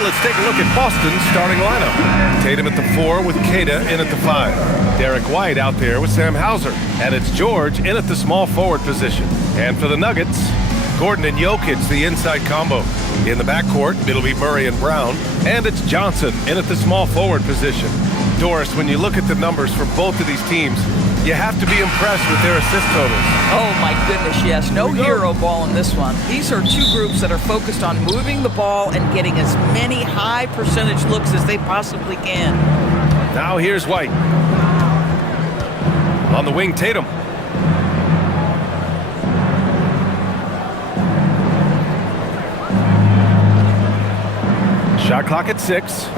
right, let's take a look at Boston's starting lineup. Tatum at the 4 with Kata in at the 5. Derek White out there with Sam Hauser. And it's George in at the small forward position. And for the Nuggets, Gordon and Jokic, the inside combo. In the backcourt, it'll be Murray and Brown. And it's Johnson in at the small forward position. Doris, when you look at the numbers for both of these teams, you have to be impressed with their assist totals. Oh, my goodness, yes. No hero ball in this one. These are two groups that are focused on moving the ball and getting as many high percentage looks as they possibly can. Now here's White. On the wing, Tatum. Shot clock at 6.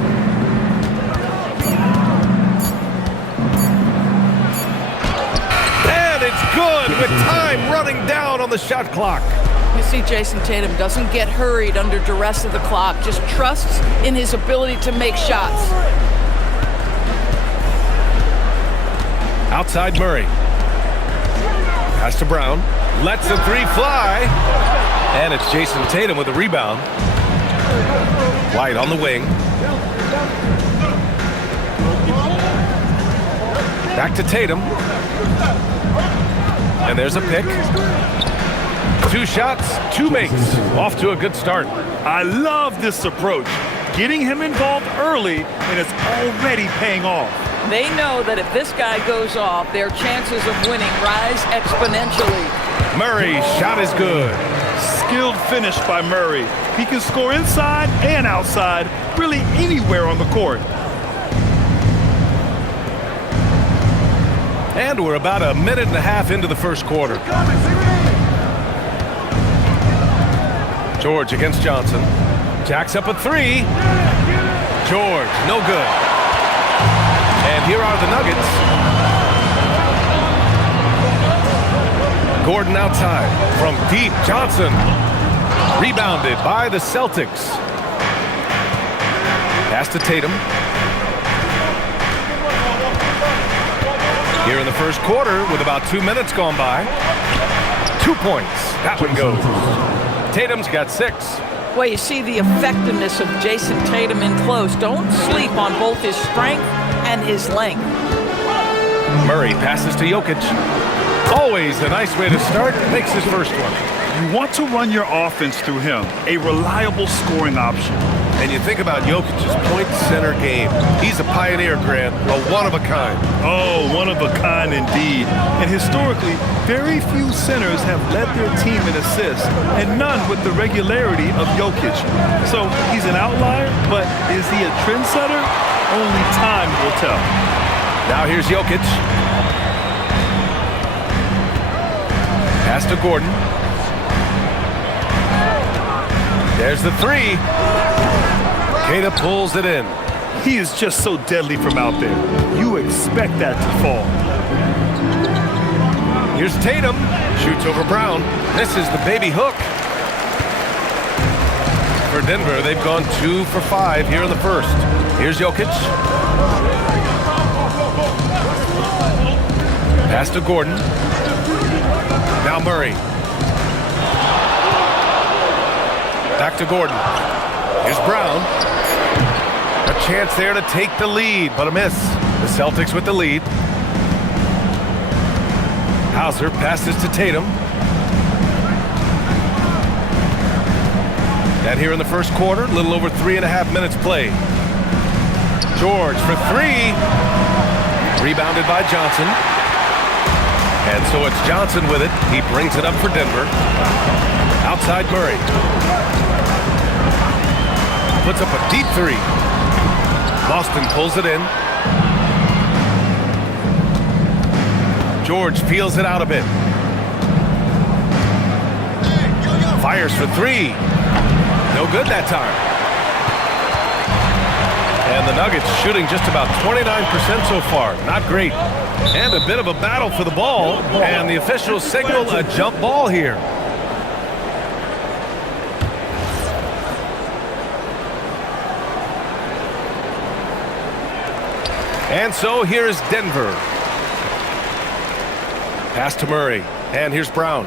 Good, with time running down on the shot clock. You see Jason Tatum doesn't get hurried under duress of the clock, just trusts in his ability to make shots. Outside Murray. Pass to Brown. Lets the 3 fly. And it's Jason Tatum with a rebound. White on the wing. Back to Tatum. And there's a pick. 2 shots, 2 makes. Off to a good start. I love this approach. Getting him involved early, and it's already paying off. They know that if this guy goes off, their chances of winning rise exponentially. Murray's shot is good. Skilled finish by Murray. He can score inside and outside, really anywhere on the court. And we're about a minute and a half into the first quarter. George against Johnson. Jacks up a 3. George, no good. And here are the Nuggets. Gordon outside. From deep, Johnson. Rebounded by the Celtics. Pass to Tatum. Here in the first quarter, with about 2 minutes gone by. 2 points. That one goes. Tatum's got 6. Well, you see the effectiveness of Jason Tatum in close. Don't sleep on both his strength and his length. Murray passes to Jokic. Always a nice way to start. Makes his first one. You want to run your offense through him, a reliable scoring option. And you think about Jokic's point center game. He's a pioneer, Grant, a one-of-a-kind. Oh, one of a kind indeed. And historically, very few centers have led their team in assists, and none with the regularity of Jokic. So he's an outlier, but is he a trendsetter? Only time will tell. Now here's Jokic. Pass to Gordon. There's the 3. Kata pulls it in. He is just so deadly from out there. You expect that to fall. Here's Tatum. Shoots over Brown. Misses the baby hook. For Denver, they've gone 2 for 5 here in the first. Here's Jokic. Pass to Gordon. Now Murray. Back to Gordon. Here's Brown. A chance there to take the lead, but a miss. The Celtics with the lead. Hauser passes to Tatum. And here in the first quarter, a little over 3.5 minutes played. George for 3. Rebounded by Johnson. And so it's Johnson with it. He brings it up for Denver. Outside Murray. Puts up a deep 3. Boston pulls it in. George feels it out a bit. Fires for 3. No good that time. And the Nuggets shooting just about 29% so far. Not great. And a bit of a battle for the ball. And the officials signal a jump ball here. And so here's Denver. Pass to Murray. And here's Brown.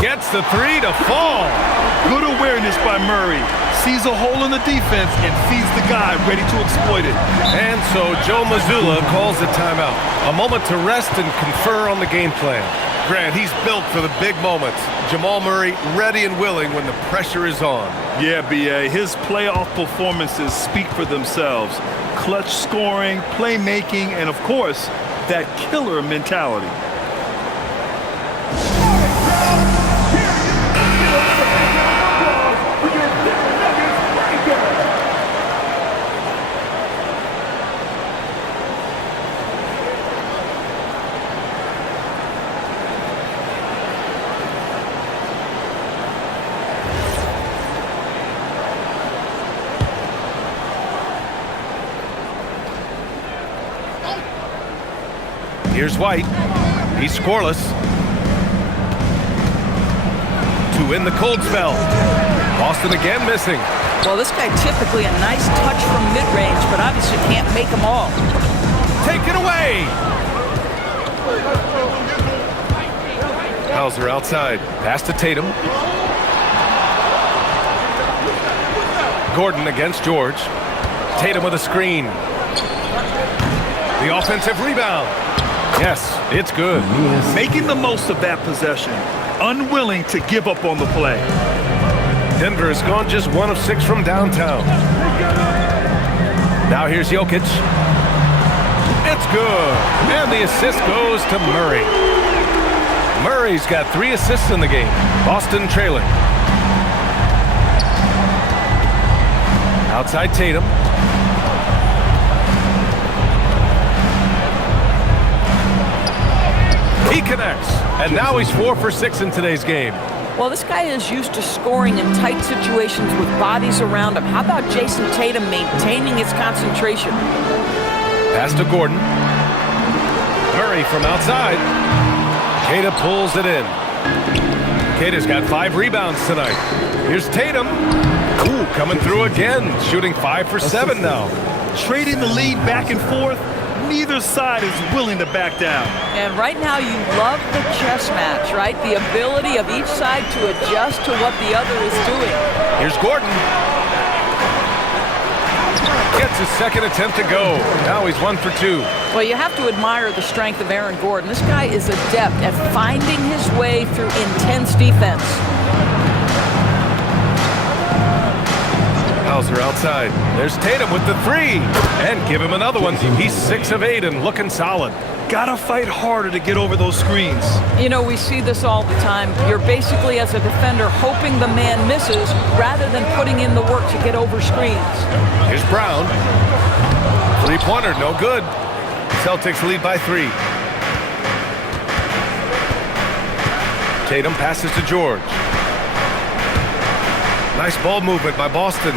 Gets the 3 to fall. Good awareness by Murray. sees a hole in the defense and sees the guy ready to exploit it. And so Joe Mazzulla calls a timeout. A moment to rest and confer on the game plan. Grant, he's built for the big moments. Jamal Murray ready and willing when the pressure is on. Yeah, B.A., his playoff performances speak for themselves. Clutch scoring, playmaking, and of course, that killer mentality. Here's White. He's scoreless. To win the cold spell. Boston again missing. Well, this guy typically a nice touch from mid-range, but obviously can't make them all. Take it away! Hauser outside. Pass to Tatum. Gordon against George. Tatum with a screen. The offensive rebound. Yes, it's good. Making the most of that possession. Unwilling to give up on the play. Denver has gone just 1 of 6 from downtown. Now here's Jokic. It's good. And the assist goes to Murray. Murray's got 3 assists in the game. Boston trailing. Outside Tatum. He connects, and now he's 4 for 6 in today's game. Well, this guy is used to scoring in tight situations with bodies around him. How about Jason Tatum maintaining his concentration? Pass to Gordon. Murray from outside. Queta pulls it in. Queta's got 5 rebounds tonight. Here's Tatum. Ooh, coming through again, shooting 5 for 7 now. Trading the lead back and forth. Neither side is willing to back down. And right now you love the chess match, right? The ability of each side to adjust to what the other is doing. Here's Gordon. Gets his second attempt to go. Now he's 1 for 2. Well, you have to admire the strength of Aaron Gordon. This guy is adept at finding his way through intense defense. Hauser outside. There's Tatum with the 3. And give him another one. He's 6 of 8 and looking solid. Gotta fight harder to get over those screens. You know, we see this all the time. You're basically, as a defender, hoping the man misses rather than putting in the work to get over screens. Here's Brown. 3-pointer, no good. Celtics lead by 3. Tatum passes to George. Nice ball movement by Boston.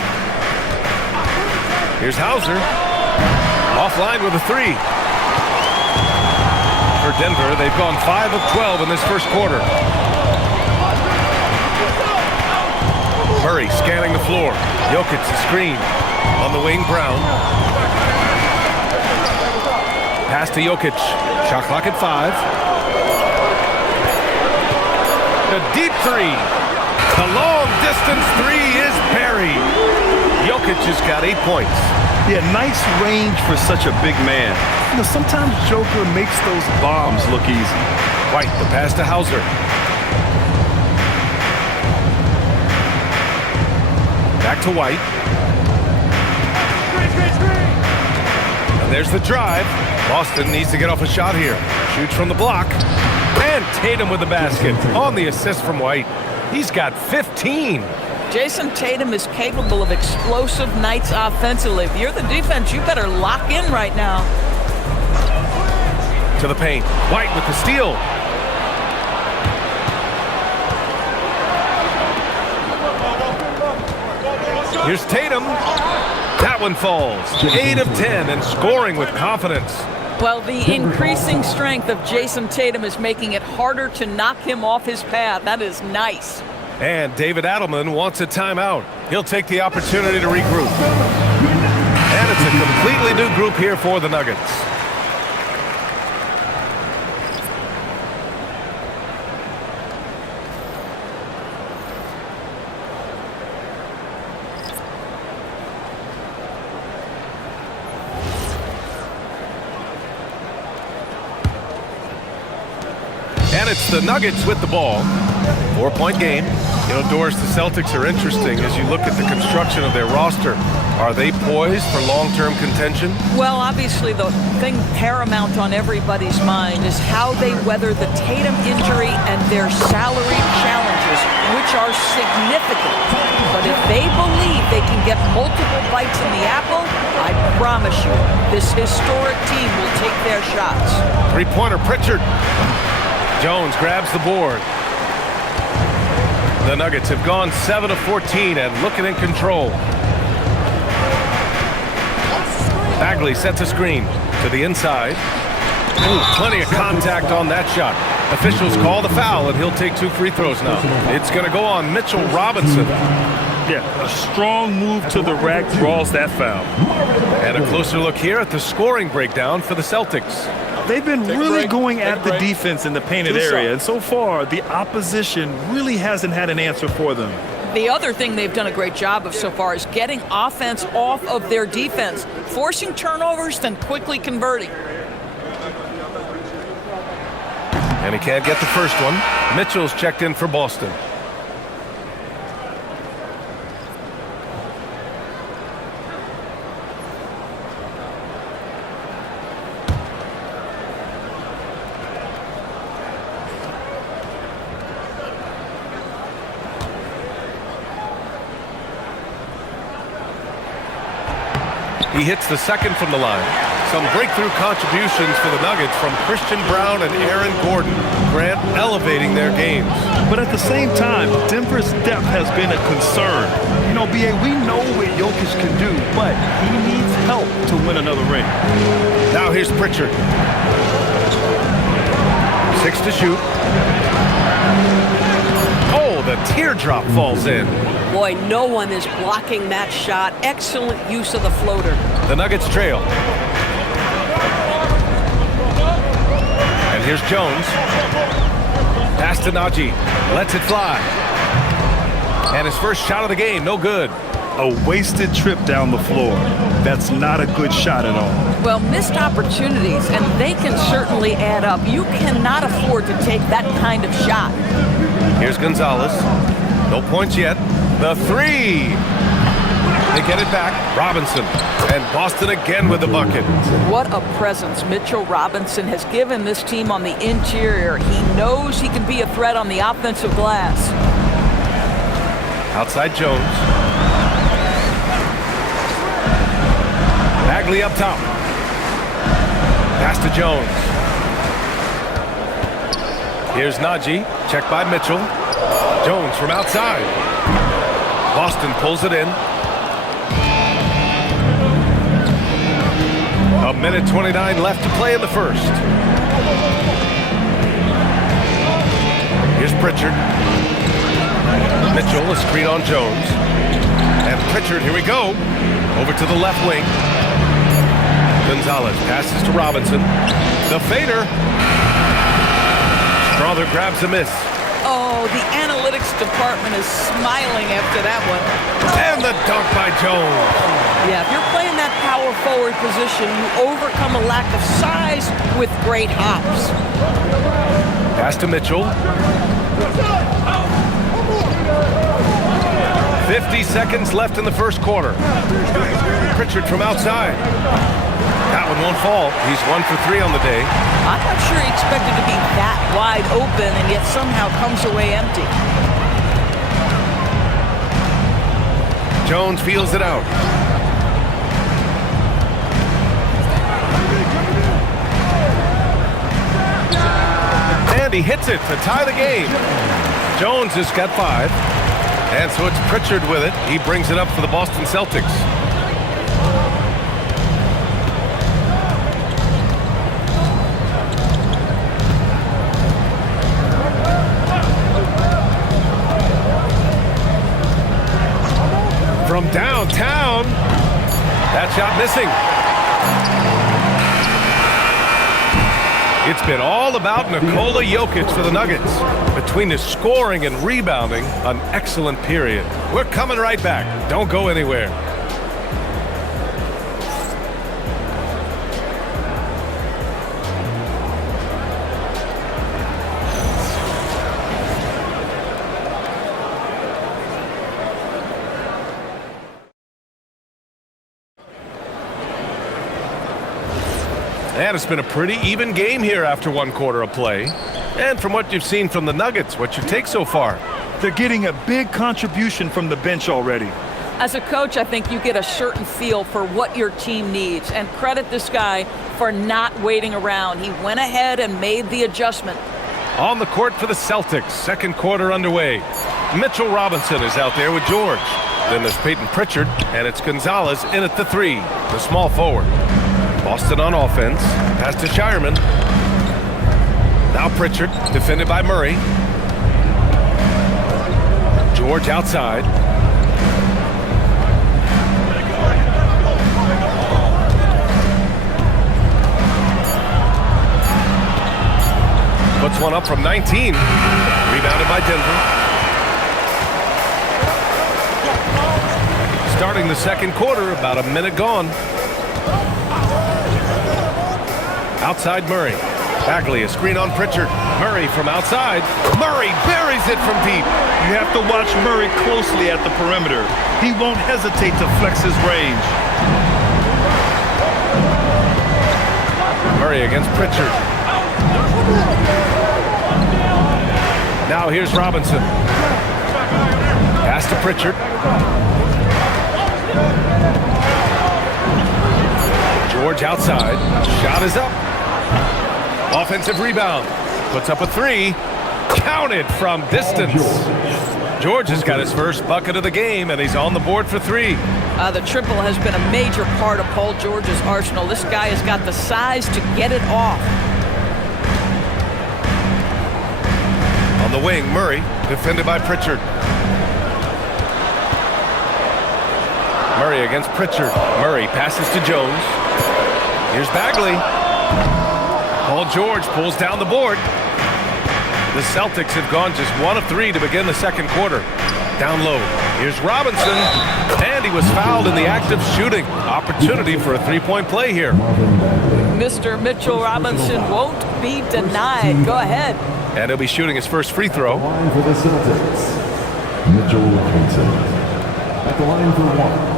Here's Hauser. Offline with a 3. For Denver, they've gone 5 of 12 in this first quarter. Murray scanning the floor. Jokic the screen. On the wing, Brown. Pass to Jokic. Shot clock at 5. The deep 3. The long distance 3 is buried. Jokic has got 8 points. Yeah, nice range for such a big man. You know, sometimes Joker makes those bombs look easy. White, the pass to Hauser. Back to White. And there's the drive. Boston needs to get off a shot here. Shoots from the block. And Tatum with the basket on the assist from White. He's got 15. Jason Tatum is capable of explosive nights offensively. If you're the defense, you better lock in right now. To the paint. White with the steal. Here's Tatum. That one falls. 8 of 10 and scoring with confidence. Well, the increasing strength of Jason Tatum is making it harder to knock him off his path. That is nice. And David Adelman wants a timeout. He'll take the opportunity to regroup. And it's a completely new group here for the Nuggets. And it's the Nuggets with the ball. 4-point game. You know, Doris, the Celtics are interesting as you look at the construction of their roster. Are they poised for long-term contention? Well, obviously the thing paramount on everybody's mind is how they weather the Tatum injury and their salary challenges, which are significant. But if they believe they can get multiple bites in the apple, I promise you, this historic team will take their shots. Three-pointer, Pritchard. Jones grabs the board. The Nuggets have gone 7 of 14 and looking in control. Bagley sets a screen to the inside. Ooh, plenty of contact on that shot. Officials call the foul, and he'll take 2 free throws now. It's going to go on Mitchell Robinson. Yeah, a strong move to the rack draws that foul. And a closer look here at the scoring breakdown for the Celtics. They've been really going at the defense in the painted area, and so far the opposition really hasn't had an answer for them. The other thing they've done a great job of so far is getting offense off of their defense, forcing turnovers, then quickly converting. And he can't get the first one. Mitchell's checked in for Boston. He hits the second from the line. Some breakthrough contributions for the Nuggets from Christian Brown and Aaron Gordon. Grant elevating their games. But at the same time, Denver's depth has been a concern. You know, B.A., we know what Jokic can do, but he needs help to win another ring. Now here's Pritchard. 6 to shoot. Oh, the teardrop falls in. Boy, no one is blocking that shot. Excellent use of the floater. The Nuggets trail. And here's Jones. Pass to Najee. Lets it fly. And his first shot of the game, no good. A wasted trip down the floor. That's not a good shot at all. Well, missed opportunities, and they can certainly add up. You cannot afford to take that kind of shot. Here's Gonzalez. No points yet. The three. They get it back. Robinson. And Boston again with the bucket. What a presence Mitchell Robinson has given this team on the interior. He knows he can be a threat on the offensive glass. Outside Jones. Bagley up top. Pass to Jones. Here's Najee. Checked by Mitchell. Jones from outside. Boston pulls it in. A minute 29 left to play in the first. Here's Pritchard. Mitchell, a screen on Jones. And Pritchard, here we go. Over to the left wing. Gonzalez passes to Robinson. The fader. Strother grabs a miss. Oh, the analytics department is smiling after that one. And the dunk by Jones. Yeah, if you're playing that power forward position, you overcome a lack of size with great hops. Pass to Mitchell. 50 seconds left in the first quarter. Pritchard from outside. That one won't fall. He's 1 for 3 on the day. I'm not sure he expected to be that wide open and yet somehow comes away empty. Jones feels it out. And he hits it to tie the game. Jones has got 5. And so it's Pritchard with it. He brings it up for the Boston Celtics. From downtown, that shot missing. It's been all about Nikola Jokic for the Nuggets. Between his scoring and rebounding, an excellent period. We're coming right back. Don't go anywhere. And it's been a pretty even game here after one quarter of play. And from what you've seen from the Nuggets, what's your take so far? They're getting a big contribution from the bench already. As a coach, I think you get a certain feel for what your team needs. And credit this guy for not waiting around. He went ahead and made the adjustment. On the court for the Celtics, second quarter underway. Mitchell Robinson is out there with George. Then there's Peyton Pritchard, and it's Gonzalez in at the 3, the small forward. Boston on offense, pass to Shireman. Now Pritchard, defended by Murray. George outside. Puts one up from 19. Rebounded by Denver. Starting the second quarter, about a minute gone. Outside Murray. Bagley, a screen on Pritchard. Murray from outside. Murray buries it from deep. You have to watch Murray closely at the perimeter. He won't hesitate to flex his range. Murray against Pritchard. Now here's Robinson. Pass to Pritchard. George outside. Shot is up. Offensive rebound. Puts up a 3. Counted from distance. George has got his first bucket of the game, and he's on the board for 3. The triple has been a major part of Paul George's arsenal. This guy has got the size to get it off. On the wing, Murray, defended by Pritchard. Murray against Pritchard. Murray passes to Jones. Here's Bagley. Paul George pulls down the board. The Celtics have gone just 1 of 3 to begin the second quarter. Down low. Here's Robinson. And he was fouled in the act of shooting. Opportunity for a 3-point play here. Mr. Mitchell Robinson won't be denied. Go ahead. And he'll be shooting his first free throw. Line for the Celtics, Mitchell Robinson. At the line for 1.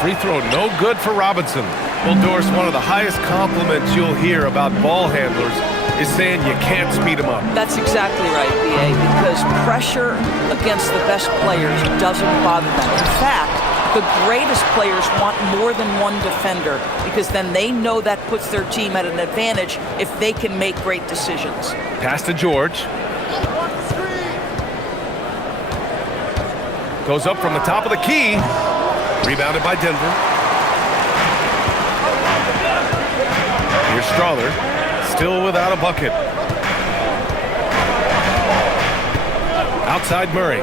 Free throw no good for Robinson. Well, Doris, one of the highest compliments you'll hear about ball handlers is saying you can't speed them up. That's exactly right, B.A., because pressure against the best players doesn't bother them. In fact, the greatest players want more than one defender because then they know that puts their team at an advantage if they can make great decisions. Pass to George. Goes up from the top of the key. Rebounded by Denver. Here's Strawler, still without a bucket. Outside Murray.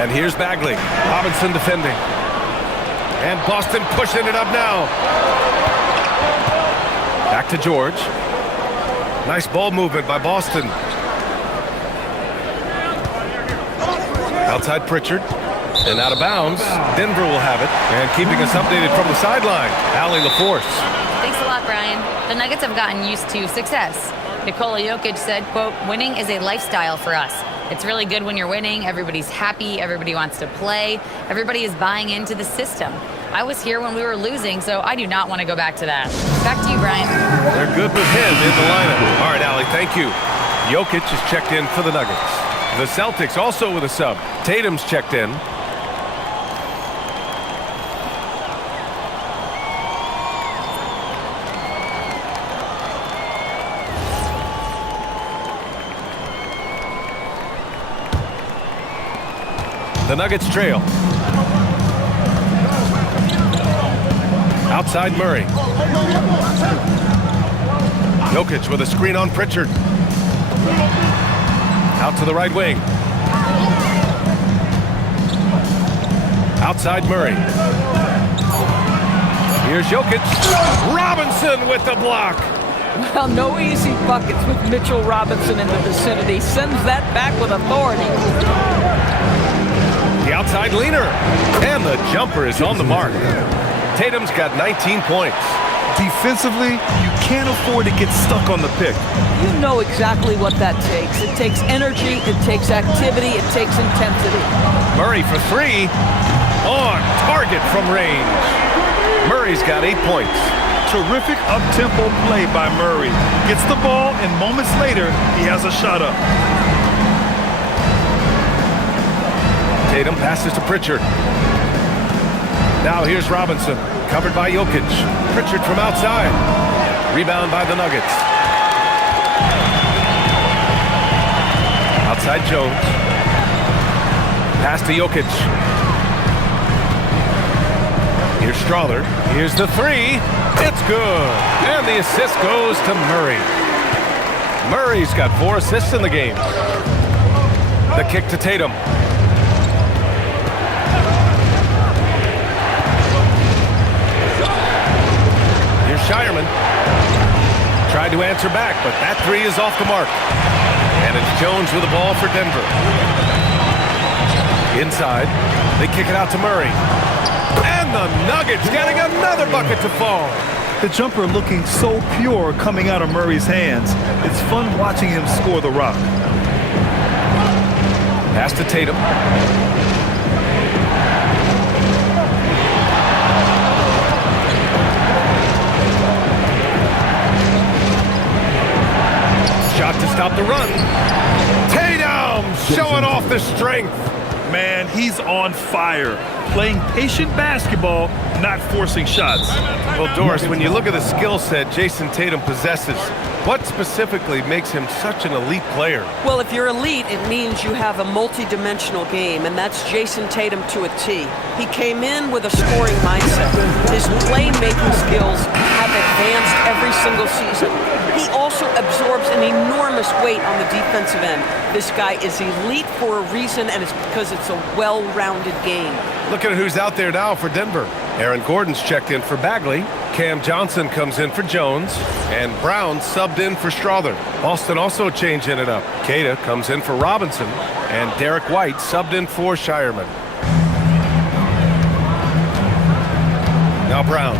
And here's Bagley. Robinson defending. And Boston pushing it up now. Back to George. Nice ball movement by Boston. Outside Pritchard. And out of bounds, Denver will have it. And keeping us updated from the sideline, Allie LaForce. Thanks a lot, Brian. The Nuggets have gotten used to success. Nikola Jokic said, quote, "Winning is a lifestyle for us. It's really good when you're winning. Everybody's happy. Everybody wants to play. Everybody is buying into the system. I was here when we were losing, so I do not want to go back to that." Back to you, Brian. They're good with him in the lineup. All right, Allie, thank you. Jokic is checked in for the Nuggets. The Celtics also with a sub. Tatum's checked in. The Nuggets trail. Outside Murray. Jokic with a screen on Pritchard. Out to the right wing. Outside Murray. Here's Jokic. Robinson with the block. Well, no easy buckets with Mitchell Robinson in the vicinity. Sends that back with authority. The outside leaner. And the jumper is on the mark. Tatum's got 19 points. Defensively, you can't afford to get stuck on the pick. You know exactly what that takes. It takes energy, it takes activity, it takes intensity. Murray for three. On target from range. Murray's got 8 points. Terrific up-tempo play by Murray. Gets the ball, and moments later, he has a shot up. Tatum passes to Pritchard. Now here's Robinson, covered by Jokic. Pritchard from outside. Rebound by the Nuggets. Outside Jones. Pass to Jokic. Here's Strawther. Here's the three. It's good. And the assist goes to Murray. Murray's got 4 assists in the game. The kick to Tatum. Here's Shireman. Tried to answer back, but that three is off the mark. And it's Jones with the ball for Denver. Inside. They kick it out to Murray. And the Nuggets getting another bucket to fall. The jumper looking so pure coming out of Murray's hands. It's fun watching him score the rock. Pass to Tatum. Shot to stop the run. Tatum showing off the strength. Man, he's on fire. Playing patient basketball, not forcing shots. Well, Doris, when you look at the skill set Jason Tatum possesses, what specifically makes him such an elite player? Well, if you're elite, it means you have a multi-dimensional game, and that's Jason Tatum to a T. He came in with a scoring mindset. His playmaking skills have advanced every single season. He also absorbs an enormous weight on the defensive end. This guy is elite for a reason, and it's because it's a well-rounded game. Look at who's out there now for Denver. Aaron Gordon's checked in for Bagley. Cam Johnson comes in for Jones. And Brown subbed in for Strawther. Boston also changing it up. Queta comes in for Robinson. And Derek White subbed in for Shireman. Now Brown.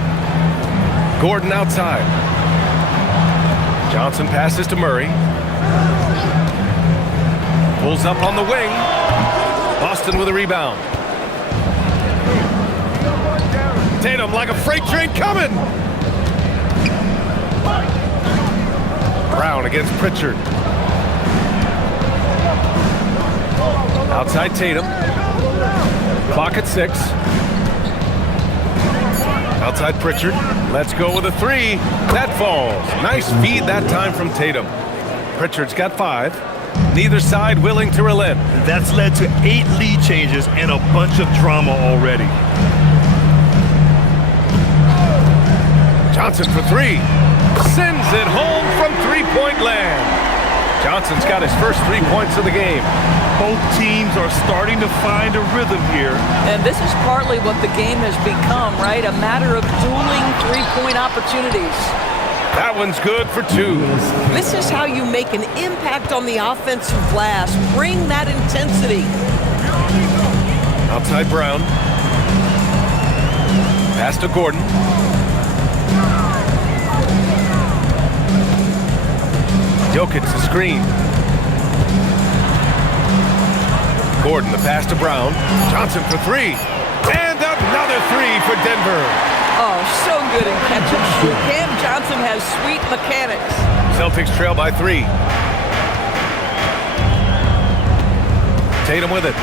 Gordon outside. Johnson passes to Murray. Pulls up on the wing. Boston with a rebound. Tatum like a freight train coming. Brown against Pritchard. Outside Tatum. Clock at 6. Outside Pritchard. Let's go with a three. That falls. Nice feed that time from Tatum. Pritchard's got 5. Neither side willing to relent. That's led to 8 lead changes and a bunch of drama already. Johnson for 3. Sends it home from three-point land. Johnson's got his first 3 points of the game. Both teams are starting to find a rhythm here. And this is partly what the game has become, right? A matter of dueling three-point opportunities. That one's good for 2. This is how you make an impact on the offensive glass. Bring that intensity. Outside Brown. Pass to Gordon. Jokic the screen. Gordon the pass to Brown. Johnson for 3. And another 3 for Denver. Oh, so good in catch and shoot. Cam Johnson has sweet mechanics. Celtics trail by 3. Tatum with it.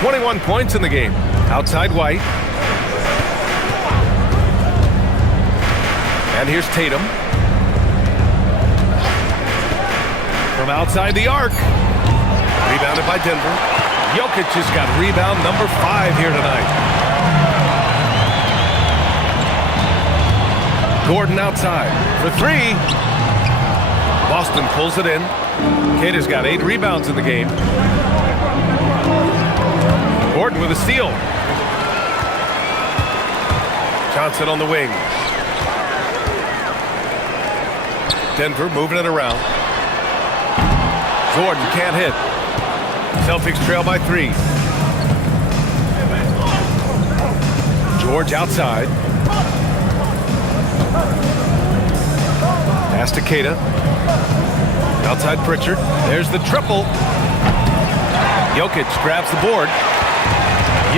21 points in the game. Outside White. And here's Tatum. From outside the arc. Rebounded by Denver. Jokic has got rebound number 5 here tonight. Gordon outside for 3. Boston pulls it in. Queta's got 8 rebounds in the game. Gordon with a steal. Johnson on the wing. Denver moving it around. Gordon can't hit. Celtics trail by 3. George outside. Pass to Queta. Outside Pritchard. There's the triple. Jokic grabs the board.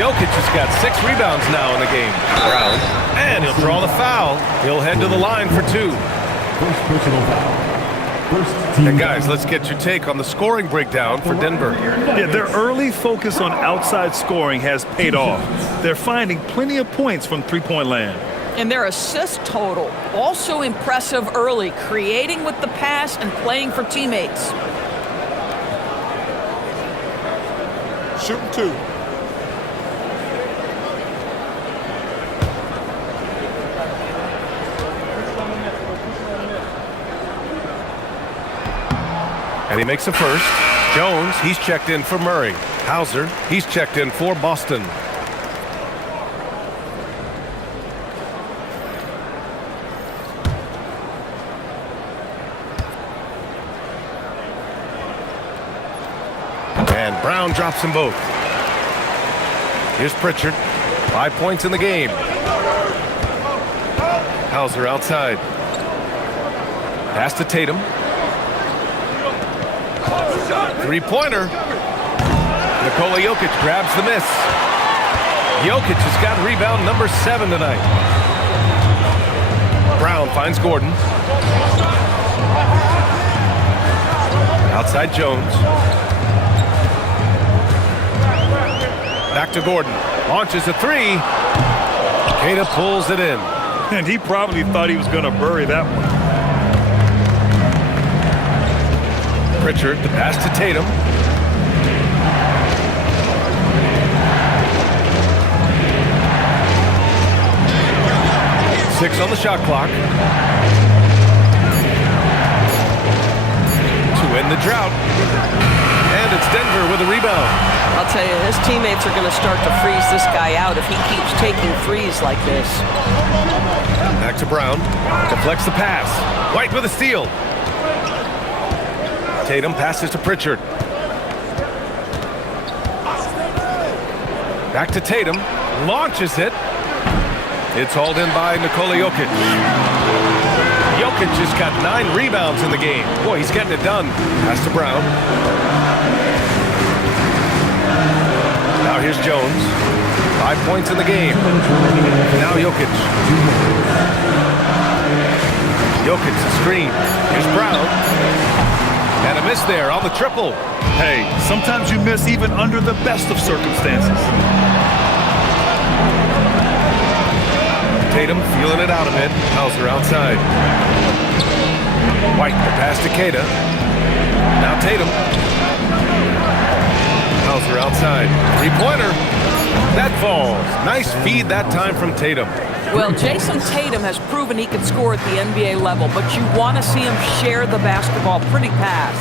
Jokic has got 6 rebounds now in the game. Brown. And he'll draw the foul. He'll head to the line for 2. First personal foul. First team. And guys, let's get your take on the scoring breakdown for Denver. Yeah, their early focus on outside scoring has paid off. They're finding plenty of points from three-point land. And their assist total, also impressive early, creating with the pass and playing for teammates. Shooting 2. And he makes the first. Jones, he's checked in for Murray. Hauser, he's checked in for Boston. And Brown drops them both. Here's Pritchard. 5 points in the game. Hauser outside. Pass to Tatum. Three-pointer. Nikola Jokic grabs the miss. Jokic has got rebound number 7 tonight. Brown finds Gordon. Outside Jones. Back to Gordon. Launches a 3. Queta pulls it in. And he probably thought he was going to bury that one. Pritchard, the pass to Tatum. Six on the shot clock. To end the drought. And it's Denver with a rebound. I'll tell you, his teammates are going to start to freeze this guy out if he keeps taking threes like this. Back to Brown. Deflects the pass. White with a steal. Tatum passes to Pritchard. Back to Tatum. Launches it. It's hauled in by Nikola Jokic. Jokic just got 9 rebounds in the game. Boy, he's getting it done. Pass to Brown. Now here's Jones. 5 points in the game. Now Jokic. Jokic, the screen. Here's Brown. And a miss there on the triple. Hey, sometimes you miss even under the best of circumstances. Tatum feeling it out a bit. Hauser outside. White, the pass to Queta. Now Tatum. Hauser outside. Three-pointer. That falls. Nice feed that time from Tatum. Well, Jason Tatum has proven he can score at the NBA level, but you want to see him share the basketball. Pretty pass.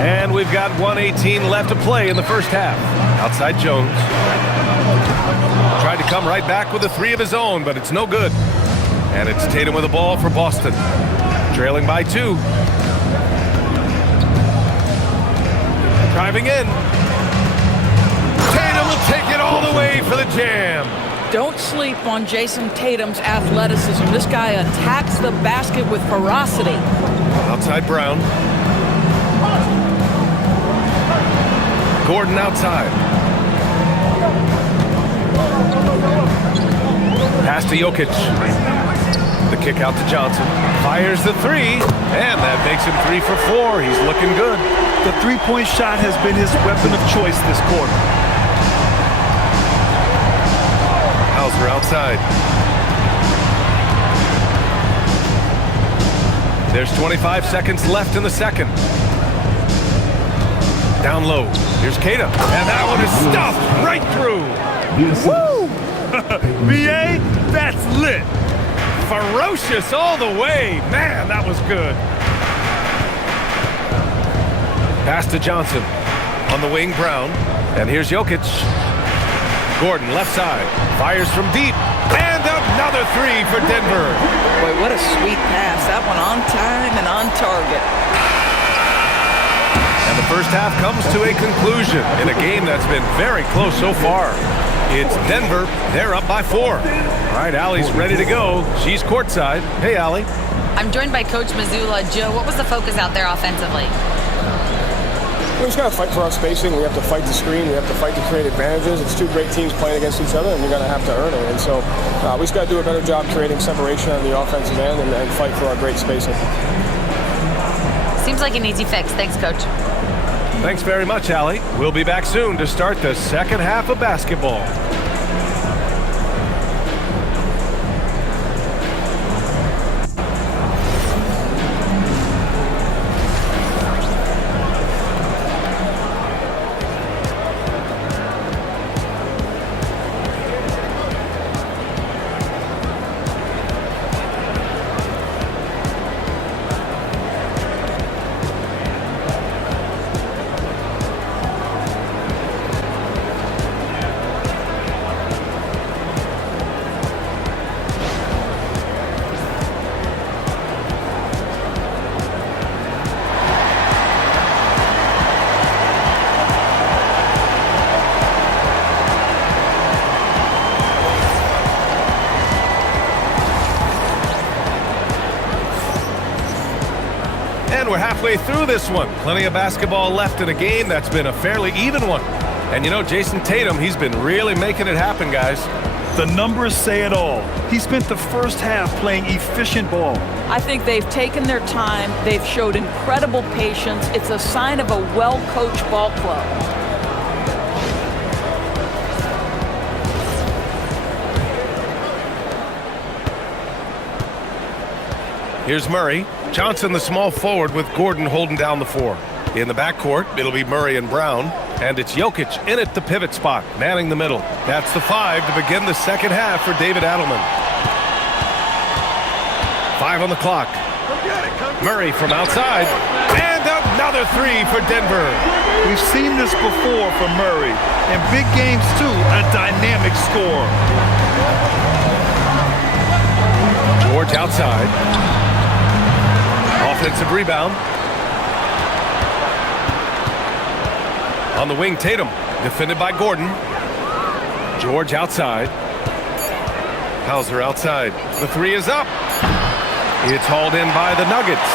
And we've got 1:18 left to play in the first half. Outside Jones. Tried to come right back with a 3 of his own, but it's no good. And it's Tatum with the ball for Boston. Trailing by 2. Driving in. Tatum will take it all the way for the jam. Don't sleep on Jason Tatum's athleticism. This guy attacks the basket with ferocity. Outside Brown. Gordon outside. Pass to Jokic. The kick out to Johnson. Fires the 3, and that makes him 3 for 4. He's looking good. The three-point shot has been his weapon of choice this quarter. Hauser outside. There's 25 seconds left in the second. Down low. Here's Queta. And that one is stuffed right through. Woo! BA, that's lit. Ferocious all the way. Man, that was good. Pass to Johnson. On the wing, Brown. And here's Jokic. Gordon, left side. Fires from deep. And another 3 for Denver. Boy, what a sweet pass. That one on time and on target. And the first half comes to a conclusion in a game that's been very close so far. It's Denver. They're up by 4. All right, Allie's ready to go. She's courtside. Hey, Allie. I'm joined by Coach Mazzulla. Joe, what was the focus out there offensively? We just got to fight for our spacing. We have to fight the screen. We have to fight to create advantages. It's two great teams playing against each other, and you're going to have to earn it. And so we just got to do a better job creating separation on the offensive end and fight for our great spacing. Seems like an easy fix. Thanks, Coach. Thanks very much, Allie. We'll be back soon to start the second half of basketball. And we're halfway through this one. Plenty of basketball left in a game that's been a fairly even one. And you know, Jason Tatum, he's been really making it happen, guys. The numbers say it all. He spent the first half playing efficient ball. I think they've taken their time. They've showed incredible patience. It's a sign of a well-coached ball club. Here's Murray. Johnson, the small forward, with Gordon holding down the 4. In the backcourt, it'll be Murray and Brown. And it's Jokic in at the pivot spot, manning the middle. That's the 5 to begin the second half for David Adelman. 5 on the clock. Murray from outside. And another 3 for Denver. We've seen this before from Murray. In big games, too, a dynamic score. George outside. Offensive rebound. On the wing, Tatum, defended by Gordon. George outside. Hauser outside. The 3 is up. It's hauled in by the Nuggets.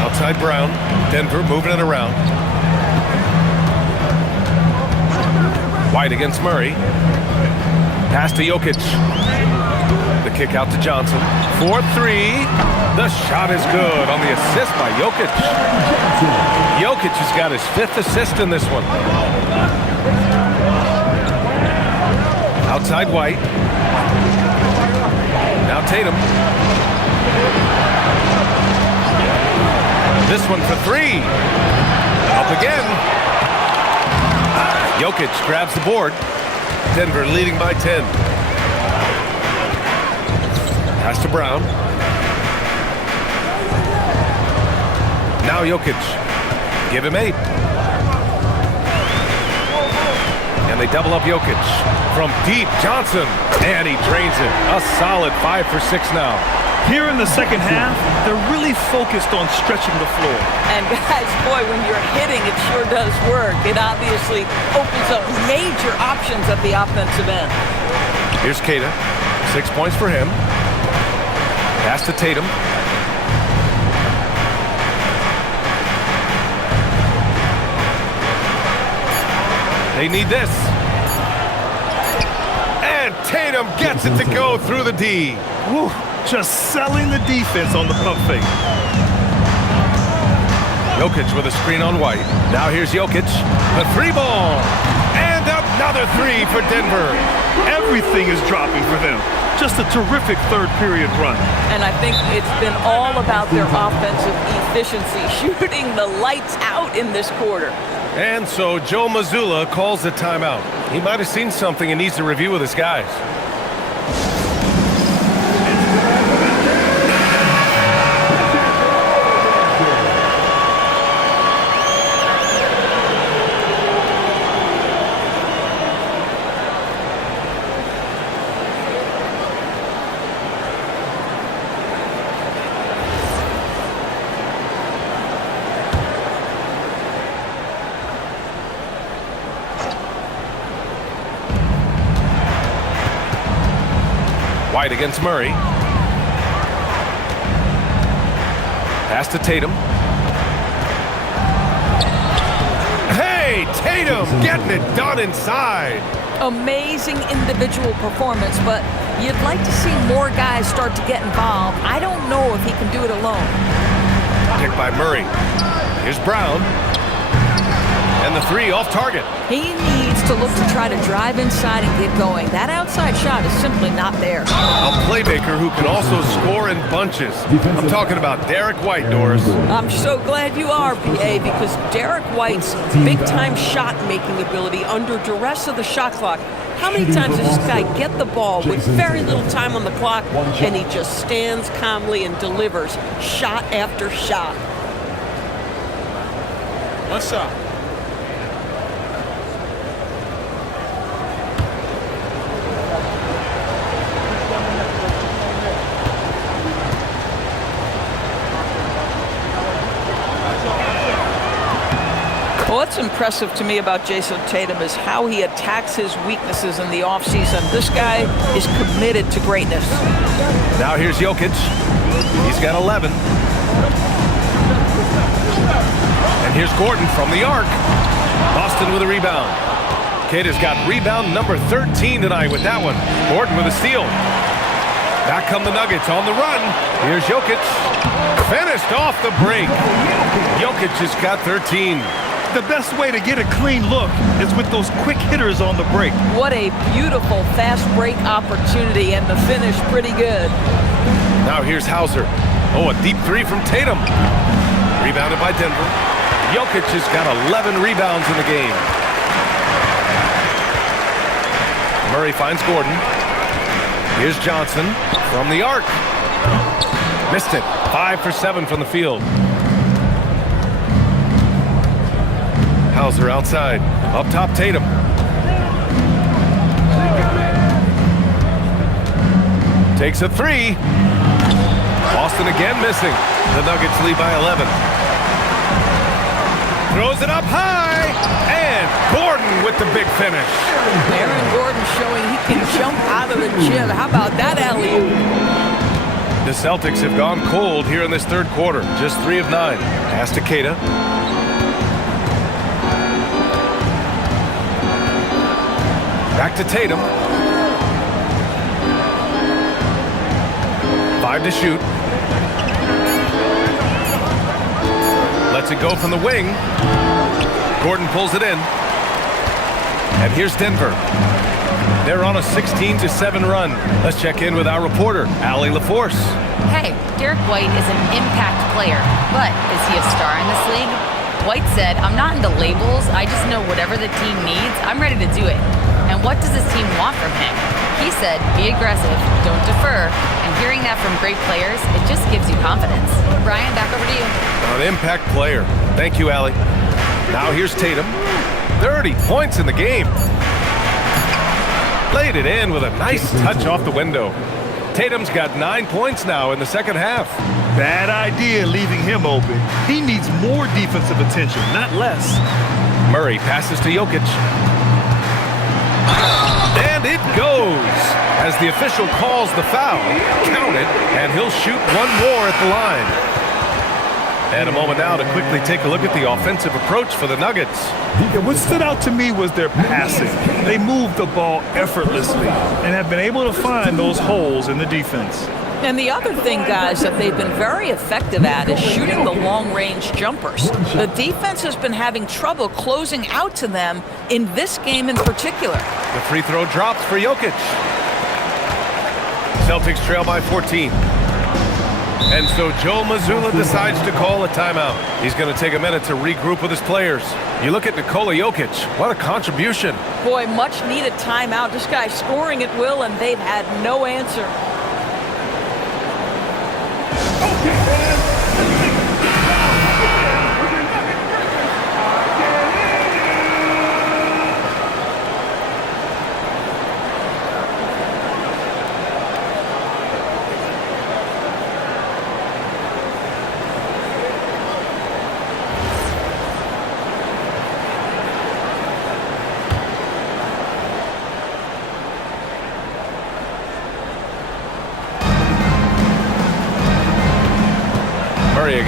Outside Brown. Denver moving it around. White against Murray. Pass to Jokic. The kick out to Johnson. 4-3. The shot is good on the assist by Jokic. Jokic has got his 5th assist in this one. Outside White. Now Tatum. This one for 3. Up again. Jokic grabs the board. Denver leading by 10. Pass to Brown. Now Jokic. Give him 8. And they double up Jokic. From deep, Johnson. And he drains it. A solid 5 for 6 now. Here in the second half, they're really focused on stretching the floor. And guys, boy, when you're hitting, it sure does work. It obviously opens up major options at the offensive end. Here's Keita. 6 points for him. Pass to Tatum. They need this. And Tatum gets it to go through the D. Woo, just selling the defense on the pump fake. Jokic with a screen on White. Now here's Jokic. The 3 ball. And another 3 for Denver. Everything is dropping for them. Just a terrific third period run. And I think it's been all about their offensive efficiency, shooting the lights out in this quarter. And so Joe Mazzulla calls the timeout. He might have seen something and needs to review with his guys. White against Murray. Pass to Tatum. Hey, Tatum getting it done inside. Amazing individual performance, but you'd like to see more guys start to get involved. I don't know if he can do it alone. Picked by Murray. Here's Brown. And the three off target. He needs to look to try to drive inside and get going. That outside shot is simply not there. A playmaker who can also score in bunches. I'm talking about Derek White, Doris. I'm so glad you are, BA, because Derek White's big-time shot-making ability under duress of the shot clock. How many times does this guy get the ball with very little time on the clock, and he just stands calmly and delivers shot after shot? One shot. What's impressive to me about Jason Tatum is how he attacks his weaknesses in the offseason. This guy is committed to greatness. Now here's Jokic. He's got 11. And here's Gordon from the arc. Boston with a rebound. Kid has got rebound number 13 tonight with that one. Gordon with a steal. Back come the Nuggets on the run. Here's Jokic. Finished off the break. Jokic has got 13. The best way to get a clean look is with those quick hitters on the break. What a beautiful fast break opportunity, and the finish pretty good. Now here's Hauser. Oh, a deep three from Tatum. Rebounded by Denver. Jokic has got 11 rebounds in the game. Murray finds Gordon. Here's Johnson from the arc. Missed it. 5 for 7 from the field. Hauser outside. Up top, Tatum. Takes a three. Boston again missing. The Nuggets lead by 11. Throws it up high. And Gordon with the big finish. Aaron Gordon showing he can jump out of the gym. How about that alley-oop? The Celtics have gone cold here in this third quarter. Just 3 of 9. Pass to Keita. Back to Tatum. 5 to shoot. Lets it go from the wing. Gordon pulls it in. And here's Denver. They're on a 16-7 run. Let's check in with our reporter, Allie LaForce. Hey, Derek White is an impact player, but is he a star in this league? White said, "I'm not into labels. I just know whatever the team needs, I'm ready to do it. And what does this team want from him?" He said, "Be aggressive, don't defer." And hearing that from great players, it just gives you confidence. Brian, back over to you. An impact player. Thank you, Allie. Now here's Tatum. 30 points in the game. Laid it in with a nice touch off the window. Tatum's got 9 points now in the second half. Bad idea leaving him open. He needs more defensive attention, not less. Murray passes to Jokic. And it goes as the official calls the foul. Count it, and he'll shoot one more at the line. And a moment now to quickly take a look at the offensive approach for the Nuggets. Yeah, what stood out to me was their passing. They moved the ball effortlessly and have been able to find those holes in the defense. And the other thing, guys, that they've been very effective at is shooting the long-range jumpers. The defense has been having trouble closing out to them in this game in particular. The free throw drops for Jokic. Celtics trail by 14. And so Joe Mazzulla decides to call a timeout. He's going to take a minute to regroup with his players. You look at Nikola Jokic. What a contribution. Boy, much needed timeout. This guy's scoring at will, and they've had no answer.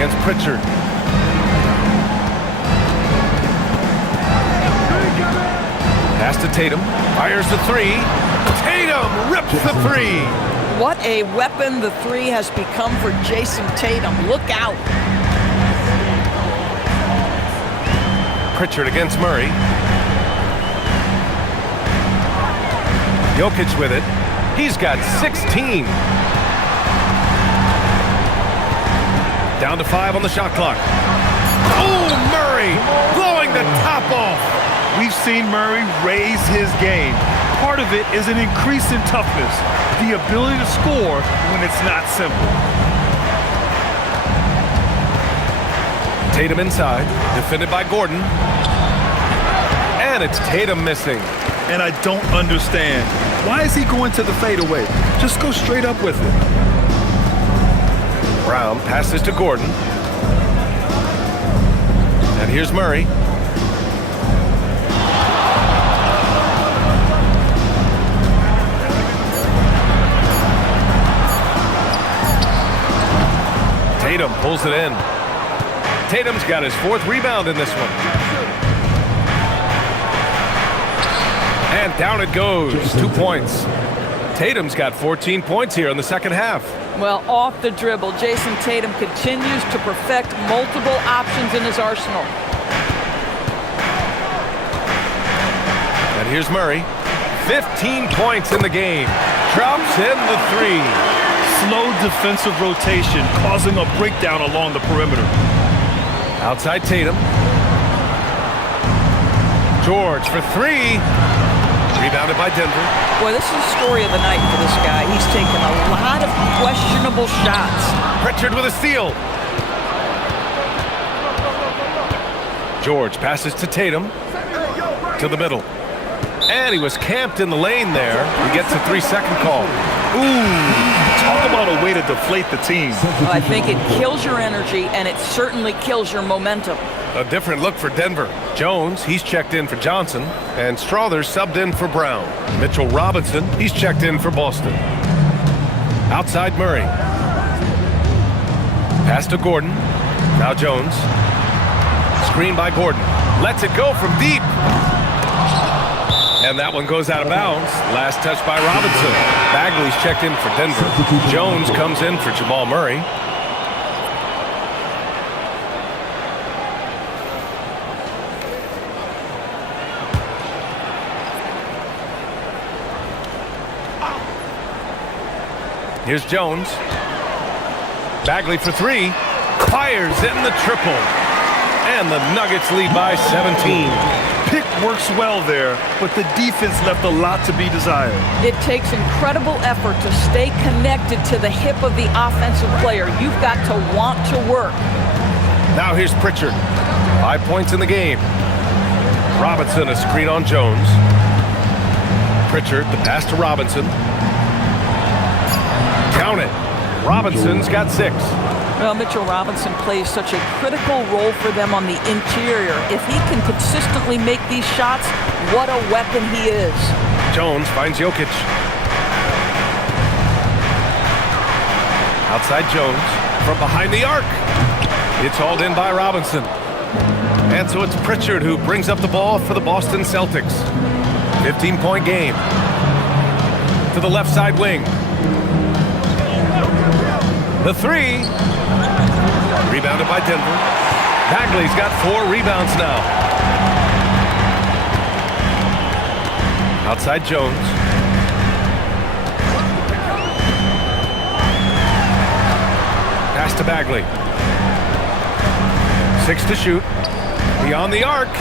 against Pritchard. Pass to Tatum. Fires the three. Tatum rips the three. What a weapon the three has become for Jason Tatum. Look out. Pritchard against Murray. Jokic with it. He's got 16. Down to 5 on the shot clock. Oh, Murray blowing the top off. We've seen Murray raise his game. Part of it is an increase in toughness, the ability to score when it's not simple. Tatum inside, defended by Gordon. And it's Tatum missing. And I don't understand. Why is he going to the fadeaway? Just go straight up with it. Brown passes to Gordon. And here's Murray. Tatum pulls it in. Tatum's got his 4th rebound in this one. And down it goes. 2 points. Tatum's got 14 points here in the second half. Well, off the dribble, Jason Tatum continues to perfect multiple options in his arsenal. And here's Murray. 15 points in the game. Drops in the three. Slow defensive rotation causing a breakdown along the perimeter. Outside Tatum. George for 3. Rebounded by Denver. Boy, this is the story of the night for this guy. He's taken a lot of questionable shots. Pritchard with a steal. George passes to Tatum. To the middle. And he was camped in the lane there. He gets a 3-second call. Ooh, talk about a way to deflate the team. Well, I think it kills your energy, and it certainly kills your momentum. A different look for Denver. Jones, he's checked in for Johnson. And Strother's subbed in for Brown. Mitchell Robinson, he's checked in for Boston. Outside Murray. Pass to Gordon. Now Jones. Screen by Gordon. Lets it go from deep. And that one goes out of bounds. Last touch by Robinson. Bagley's checked in for Denver. Jones comes in for Jamal Murray. Here's Jones. Bagley for 3. Fires in the triple. And the Nuggets lead by 17. Pick works well there, but the defense left a lot to be desired. It takes incredible effort to stay connected to the hip of the offensive player. You've got to want to work. Now here's Pritchard. 5 points in the game. Robinson a screen on Jones. Pritchard, the pass to Robinson. Count it. Robinson's got 6. Well, Mitchell Robinson plays such a critical role for them on the interior. If he can consistently make these shots, what a weapon he is. Jones finds Jokic. Outside Jones from behind the arc. It's hauled in by Robinson. And so it's Pritchard who brings up the ball for the Boston Celtics. 15-point game. To the left side wing. The 3. Rebounded by Denver. Bagley's got 4 rebounds now. Outside Jones. Pass to Bagley. 6 to shoot. Beyond the arc.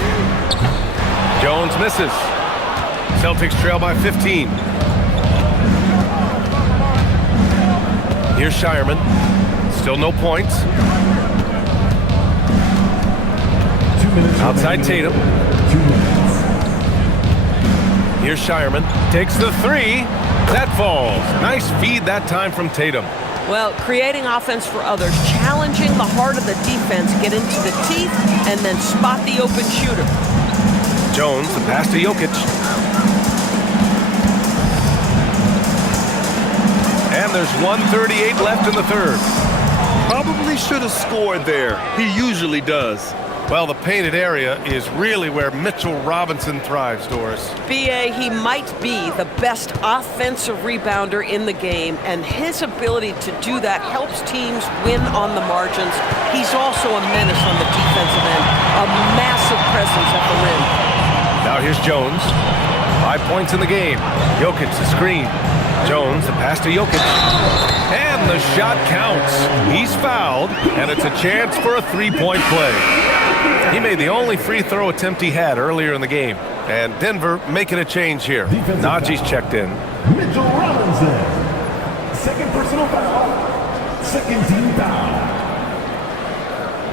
Jones misses. Celtics trail by 15. Here's Shireman. Still no points. Outside Tatum. 2 minutes. Here's Shireman. Takes the 3. That falls. Nice feed that time from Tatum. Well, creating offense for others, challenging the heart of the defense, get into the teeth, and then spot the open shooter. Jones, the pass to Jokic. And there's 1:38 left in the third. Probably should have scored there. He usually does. Well, the painted area is really where Mitchell Robinson thrives, Doris. B.A., he might be the best offensive rebounder in the game, and his ability to do that helps teams win on the margins. He's also a menace on the defensive end, a massive presence at the rim. Now here's Jones. 5 points in the game. Jokic, the screen. Jones, the pass to Jokic. And the shot counts. He's fouled, and it's a chance for a three-point play. He made the only free throw attempt he had earlier in the game. And Denver making a change here. Najee's checked in. Mitchell Robinson. Second personal foul. Second team foul.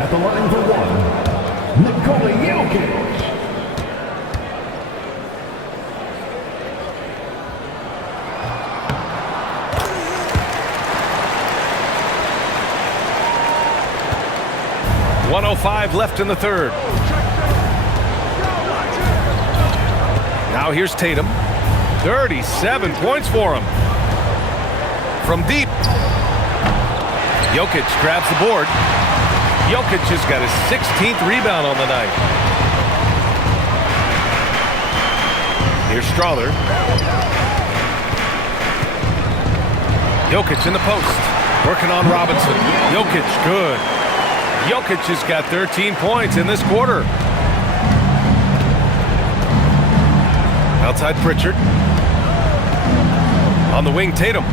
At the line for one, Nikola Jokic. .105 left in the third. Now here's Tatum. 37 points for him. From deep. Jokic grabs the board. Jokic has got his 16th rebound on the night. Here's Strawther. Jokic in the post. Working on Robinson. Jokic, good. Jokic has got 13 points in this quarter. Outside Pritchard. On the wing, Tatum.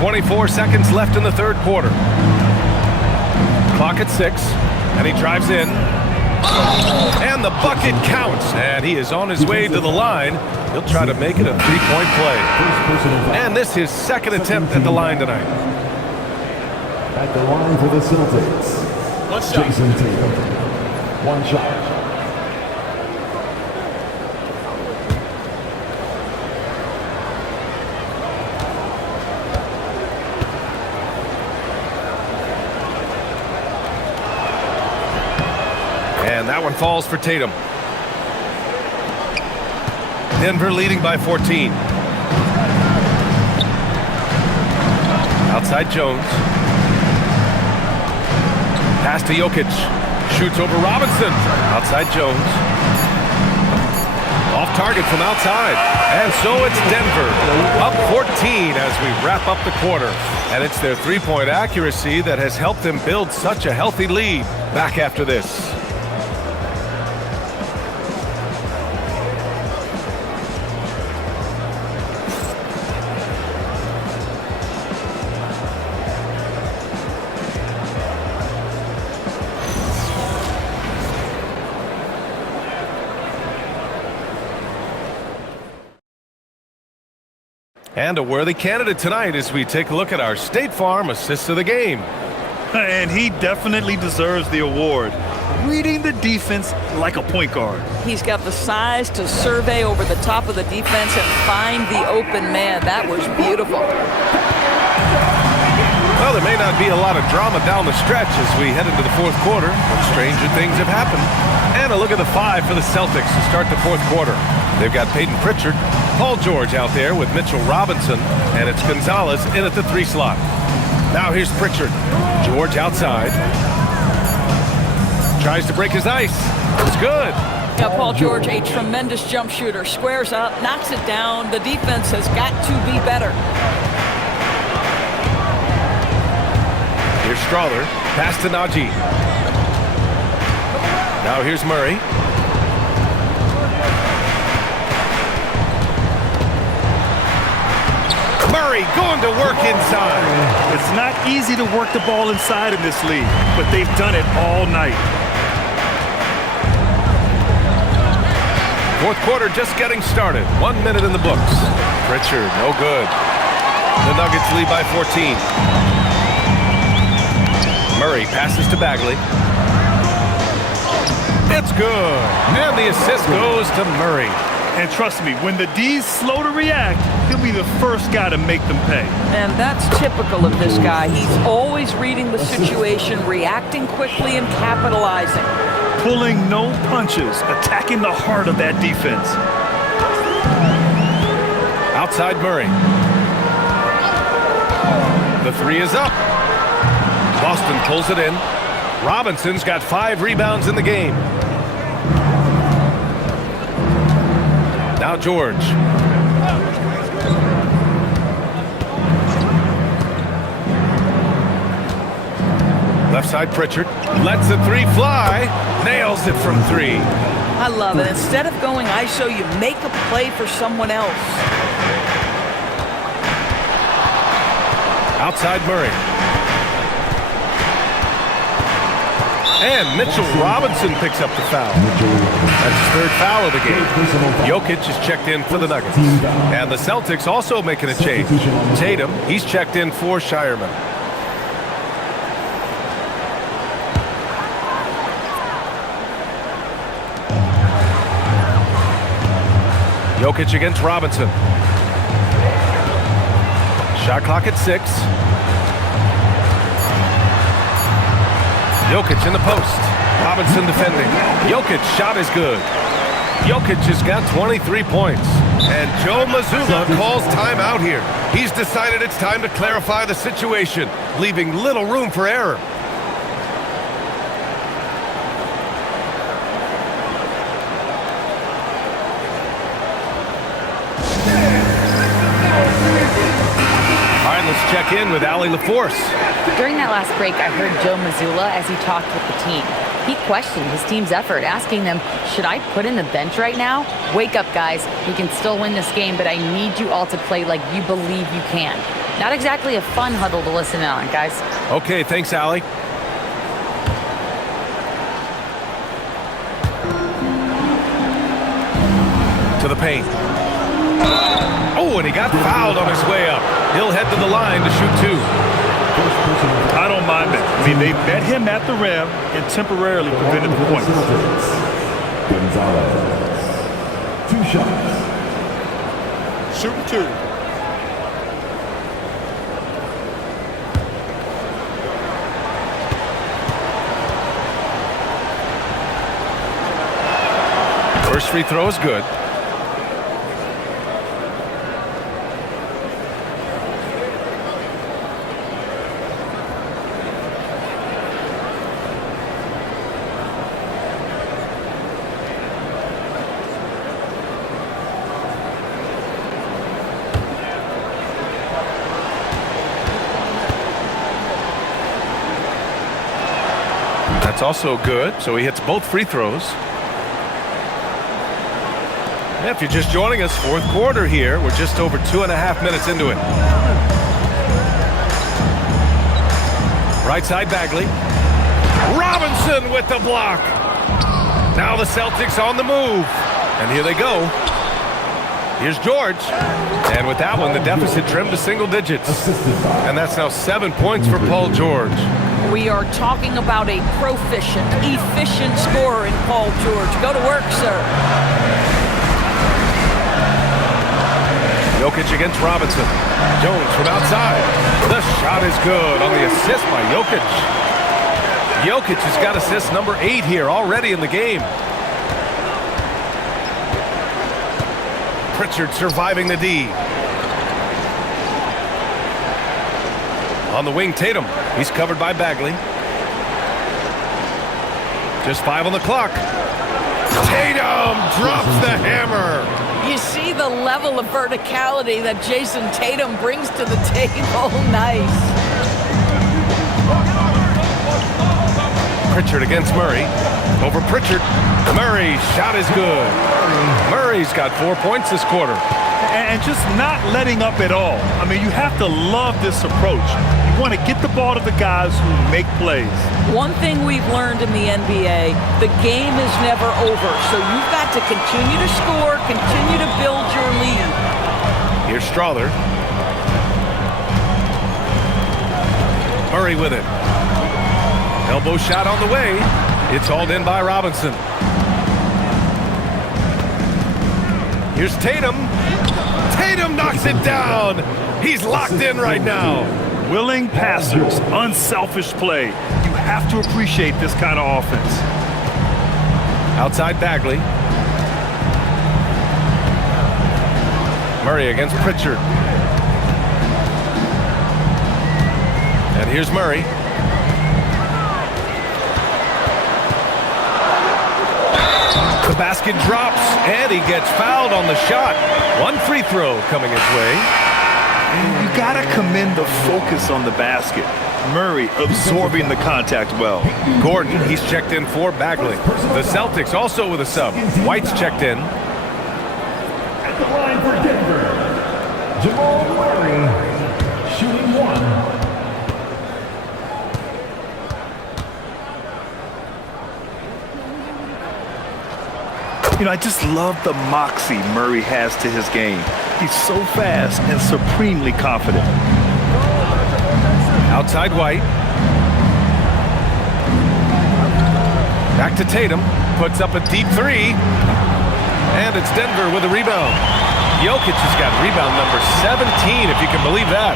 24 seconds left in the third quarter. Clock at 6, and he drives in. And the bucket counts, and he is on his way to the line. He'll try to make it a three-point play. And this is his second attempt at the line tonight. At the line for the Celtics, Jason Tatum. One shot. And that one falls for Tatum. Denver leading by 14. Outside Jones. Pass to Jokic. Shoots over Robinson. Outside Jones. Off target from outside. And so it's Denver. Up 14 as we wrap up the quarter. And it's their three-point accuracy that has helped them build such a healthy lead. Back after this. And a worthy candidate tonight as we take a look at our State Farm Assist of the Game. And he definitely deserves the award. Reading the defense like a point guard. He's got the size to survey over the top of the defense and find the open man. That was beautiful. Well, there may not be a lot of drama down the stretch as we head into the fourth quarter, but stranger things have happened. And a look at the five for the Celtics to start the fourth quarter. They've got Peyton Pritchard, Paul George out there with Mitchell Robinson, and it's Gonzalez in at the 3 slot. Now here's Pritchard. George outside. Tries to break his ice. It's good. Yeah, Paul George, a tremendous jump shooter. Squares up, knocks it down. The defense has got to be better. Here's Strawther. Pass to Najee. Now here's Murray. Murray going to work inside. It's not easy to work the ball inside in this league, but they've done it all night. Fourth quarter just getting started. 1 minute in the books. Pritchard, no good. The Nuggets lead by 14. Murray passes to Bagley. It's good. And the assist goes to Murray. And trust me, when the D's slow to react, he'll be the first guy to make them pay. And that's typical of this guy. He's always reading the situation, reacting quickly and capitalizing. Pulling no punches, attacking the heart of that defense. Outside Murray. The three is up. Boston pulls it in. Robinson's got 5 rebounds in the game. Now George. Left side Pritchard. Lets the three fly. Nails it from 3. I love it. Instead of going ISO, you make a play for someone else. Outside Murray. And Mitchell Robinson picks up the foul. That's his 3rd foul of the game. Jokic is checked in for the Nuggets. And the Celtics also making a change. Tatum, he's checked in for Shireman. Jokic against Robinson. Shot clock at 6. Jokic in the post. Robinson defending. Jokic shot is good. Jokic has got 23 points. And Joe Mazzulla calls timeout here. He's decided it's time to clarify the situation, leaving little room for error. Let's check in with Allie LaForce. During that last break, I heard Joe Mazzulla as he talked with the team. He questioned his team's effort, asking them, should I put in the bench right now? Wake up, guys. We can still win this game, but I need you all to play like you believe you can. Not exactly a fun huddle to listen on, guys. Okay, thanks, Allie. To the paint. Oh, and he got fouled on his way up. He'll head to the line to shoot 2. I don't mind that. I mean, they met him at the rim and temporarily prevented the points. Gonzalez. 2 shots. Shooting 2. First free throw is good. That's also good, so he hits both free throws. If you're just joining us, 4th quarter here. We're just over 2.5 minutes into it. Right side Bagley. Robinson with the block. Now the Celtics on the move. And here they go. Here's George. And with that one, the deficit trimmed to single digits. And that's now 7 points for Paul George. We are talking about a proficient, efficient scorer in Paul George. Go to work, sir. Jokic against Robinson. Jones from outside. The shot is good on the assist by Jokic. Jokic has got assist number 8 here already in the game. Pritchard surviving the D. On the wing, Tatum. He's covered by Bagley. Just 5 on the clock. Tatum drops the hammer. You see the level of verticality that Jason Tatum brings to the table. Nice. Pritchard against Murray. Over Pritchard. Murray's shot is good. Murray's got 4 points this quarter. And just not letting up at all. I mean, you have to love this approach. You want to get the ball to the guys who make plays. One thing we've learned in the NBA, the game is never over. So you've got to continue to score, continue to build your lead. Here's Strother. Murray with it. Elbow shot on the way. It's hauled in by Robinson. Here's Tatum. Tatum knocks it down. He's locked in right now. Willing passers, unselfish play. You have to appreciate this kind of offense. Outside Bagley. Murray against Pritchard. And here's Murray. The basket drops, and he gets fouled on the shot. One free throw coming his way. You gotta commend the focus on the basket. Murray absorbing the contact well. Gordon, he's checked in for Bagley. The Celtics also with a sub. White's checked in. At the line for Denver, Jamal Murray, shooting 1. You know, I just love the moxie Murray has to his game. He's so fast and supremely confident. Outside White. Back to Tatum. Puts up a deep three. And it's Denver with a rebound. Jokic has got rebound number 17, if you can believe that.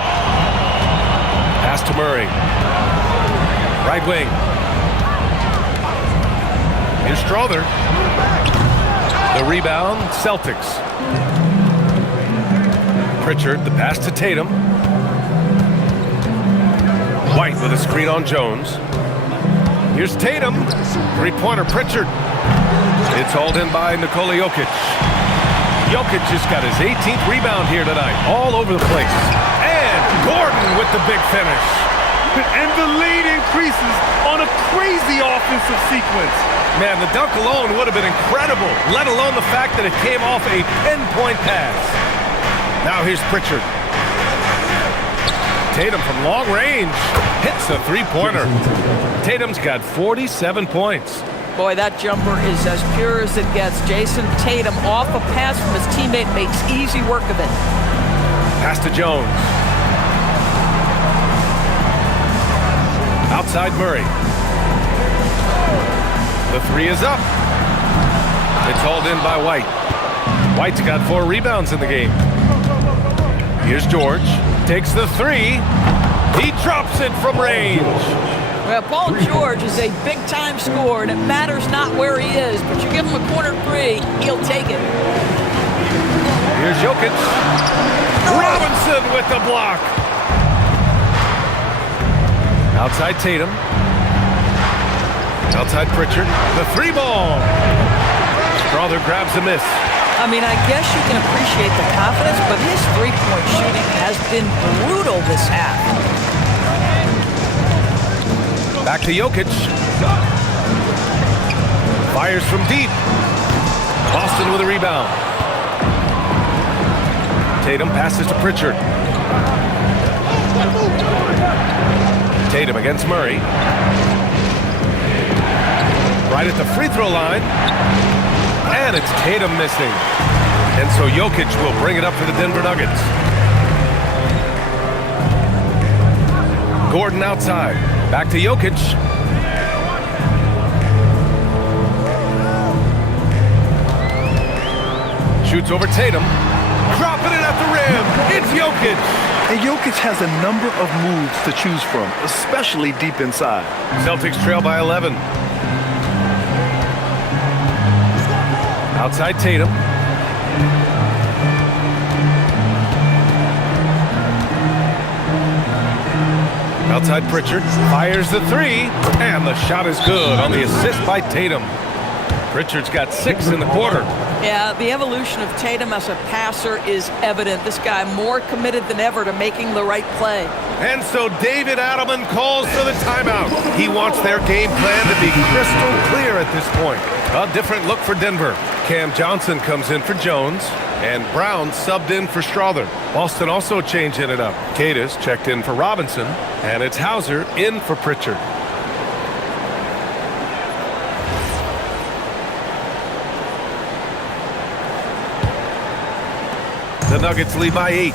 Pass to Murray. Right wing. Here's Strother. The rebound, Celtics. Pritchard, the pass to Tatum. White with a screen on Jones. Here's Tatum. Three-pointer, Pritchard. It's hauled in by Nikola Jokic. Jokic just got his 18th rebound here tonight, all over the place. And Gordon with the big finish. And the lead increases on a crazy offensive sequence. Man, the dunk alone would have been incredible, let alone the fact that it came off a pinpoint pass. Now here's Pritchard. Tatum from long range hits a three-pointer. Tatum's got 47 points. Boy, that jumper is as pure as it gets. Jason Tatum off a pass from his teammate makes easy work of it. Pass to Jones. Outside Murray. The three is up. It's hauled in by White. White's got 4 rebounds in the game. Here's George. Takes the three. He drops it from range. Well, Paul George is a big-time scorer, and it matters not where he is, but you give him a corner three, he'll take it. Here's Jokic. Robinson with the block. Outside Tatum. Outside Pritchard. The three ball. Strother grabs a miss. I mean, I guess you can appreciate the confidence, but his three-point shooting has been brutal this half. Back to Jokic. Fires from deep. Boston with a rebound. Tatum passes to Pritchard. Tatum against Murray. Right at the free throw line. And it's Tatum missing. And so Jokic will bring it up for the Denver Nuggets. Gordon outside. Back to Jokic. Shoots over Tatum. Dropping it at the rim. It's Jokic. And Jokic has a number of moves to choose from, especially deep inside. Celtics trail by 11. Outside Tatum. Outside Pritchard. Fires the three. And the shot is good on the assist by Tatum. Pritchard's got 6 in the quarter. Yeah, the evolution of Tatum as a passer is evident. This guy more committed than ever to making the right play. And so David Adelman calls for the timeout. He wants their game plan to be crystal clear at this point. A different look for Denver. Cam Johnson comes in for Jones, and Brown subbed in for Strother. Boston also changing it up. Cadis checked in for Robinson, and it's Hauser in for Pritchard. The Nuggets lead by 8.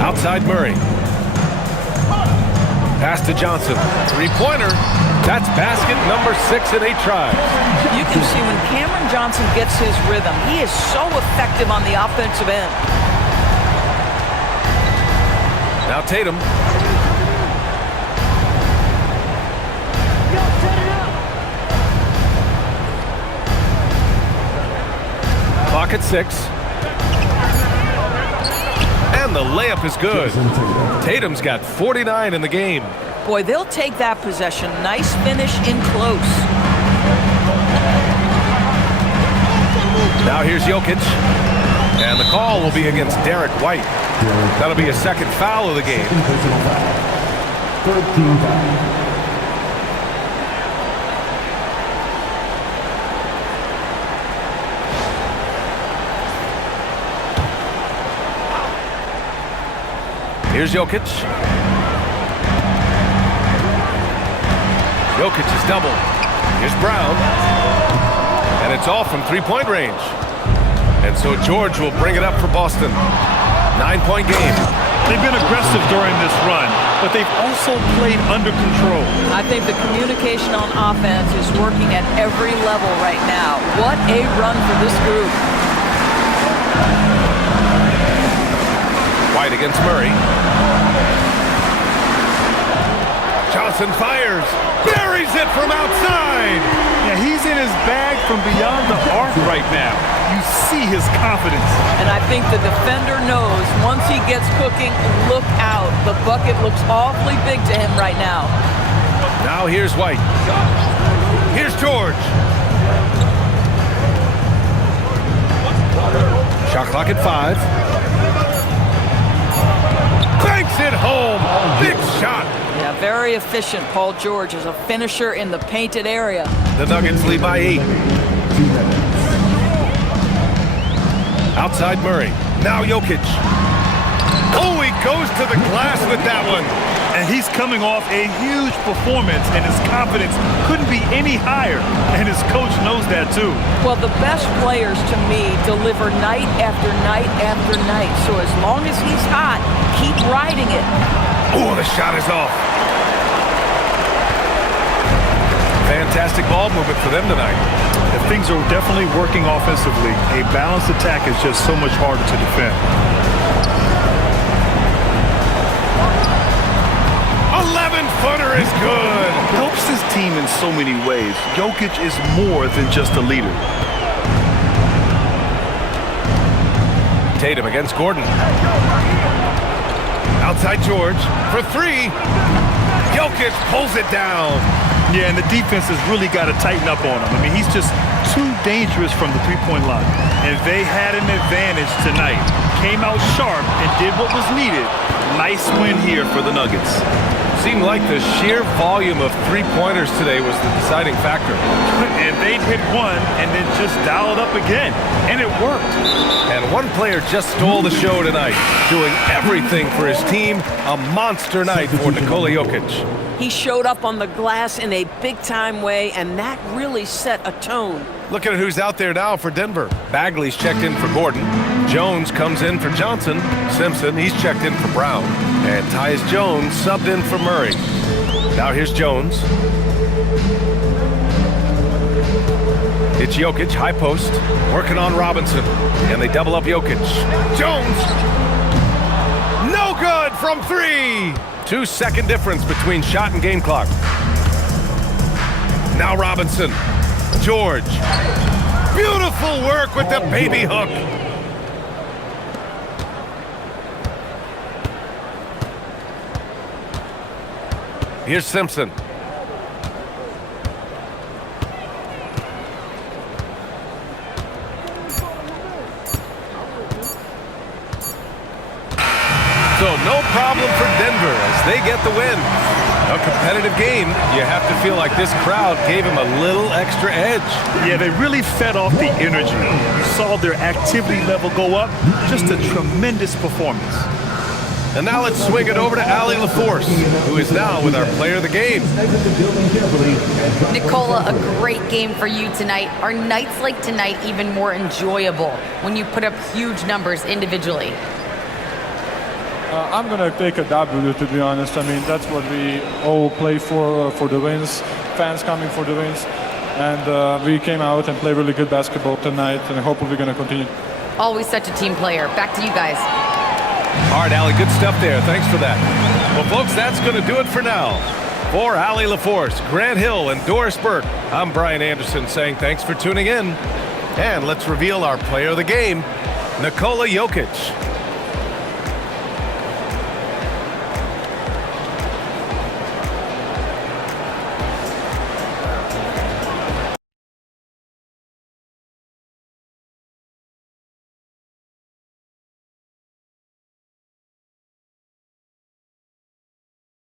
Outside Murray. Pass to Johnson. Three-pointer. That's basket number 6 in 8 tries. You can see when Cameron Johnson gets his rhythm, he is so effective on the offensive end. Now Tatum. Clock at 6. And the layup is good. Tatum's got 49 in the game. Boy, they'll take that possession. Nice finish in close. Now here's Jokic. And the call will be against Derek White. That'll be a second foul of the game. Personal foul. Third team foul. Here's Jokic. Jokic is double. Here's Brown. And it's off from three-point range. And so George will bring it up for Boston. 9-point game. They've been aggressive during this run, but they've also played under control. I think the communication on offense is working at every level right now. What a run for this group. White against Murray. Johnson fires. Buries it from outside. Yeah, he's in his bag from beyond the arc right now. You see his confidence. And I think the defender knows once he gets cooking, look out. The bucket looks awfully big to him right now. Now here's White. Here's George. Shot clock at 5. Banks it home. Big shot. Yeah, very efficient. Paul George is a finisher in the painted area. The Nuggets lead by 8. Outside Murray. Now Jokic. Oh, he goes to the glass with that one. And he's coming off a huge performance, and his confidence couldn't be any higher. And his coach knows that too. Well, the best players to me deliver night after night after night. So as long as he's hot, keep riding it. Oh, the shot is off. Fantastic ball movement for them tonight. And things are definitely working offensively. A balanced attack is just so much harder to defend. 11-footer is good. Helps his team in so many ways. Jokic is more than just a leader. Tatum against Gordon. Outside George for 3. Jokic pulls it down. Yeah, and the defense has really got to tighten up on him. I mean, he's just too dangerous from the three-point line. And they had an advantage tonight. Came out sharp and did what was needed. Nice win here for the Nuggets. Seemed like the sheer volume of three-pointers today was the deciding factor. And they'd hit one and then just dial it up again. And it worked. And one player just stole the show tonight, doing everything for his team. A monster night for Nikola Jokic. He showed up on the glass in a big-time way, and that really set a tone. Look at who's out there now for Denver. Bagley's checked in for Gordon. Jones comes in for Johnson. Simpson, he's checked in for Brown. And Tyus Jones subbed in for Murray. Now here's Jones. It's Jokic, high post, working on Robinson. And they double up Jokic. Jones! No good from 3! 2-second difference between shot and game clock. Now Robinson. George. Beautiful work with the baby hook. Here's Simpson. So no problem for Denver as they get the win. A competitive game. You have to feel like this crowd gave him a little extra edge. Yeah, they really fed off the energy. You saw their activity level go up. Just a tremendous performance. And now let's swing it over to Allie LaForce, who is now with our player of the game. Nikola, a great game for you tonight. Are nights like tonight even more enjoyable when you put up huge numbers individually? I'm going to take a W, to be honest. I mean, that's what we all play for the wins, fans coming for the wins. And we came out and played really good basketball tonight, and hopefully we're going to continue. Always such a team player. Back to you guys. All right, Allie, good stuff there. Thanks for that. Well, folks, that's going to do it for now. For Allie LaForce, Grant Hill, and Doris Burke, I'm Brian Anderson saying thanks for tuning in. And let's reveal our player of the game, Nikola Jokic.